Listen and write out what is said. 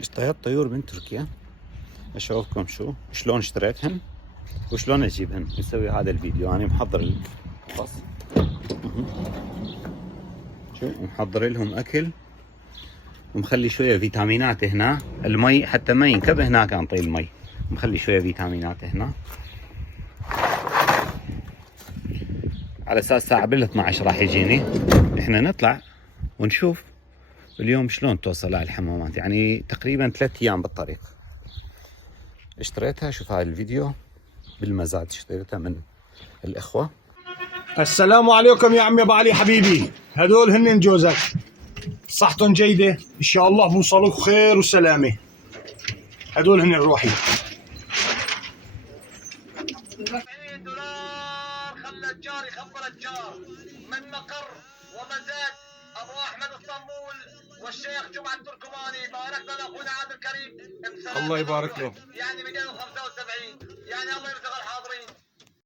اشتريت طيور من تركيا. اشوفكم شلون اشتريتهن وشلون اجيبهن. نسوي هذا الفيديو. انا محضر القص، شو محضر لهم اكل ومخلي شويه فيتامينات هنا. المي حتى ما ينكب هناك عن طي المي، مخلي شويه فيتامينات هنا على اساس ساعه بال 12 راح يجيني. احنا نطلع ونشوف اليوم شلون توصل على الحمامات، يعني تقريبا 3 ايام بالطريق. اشتريتها، شوف هذا الفيديو بالمزاد، اشتريتها من الاخوه. السلام عليكم يا عمي ابو علي حبيبي، هذول هن جوزك، صحتهم جيدة ان شاء الله بوصلوك خير وسلامة. هذول هن روحي. $70 خلى الجار يخبر الجار من مقر ومزاد ابو احمد الصمول والشيخ جمعة التركماني. باركنا لاخونا عادل كريم، الله يبارك له. يعني 275، يعني الله يرزق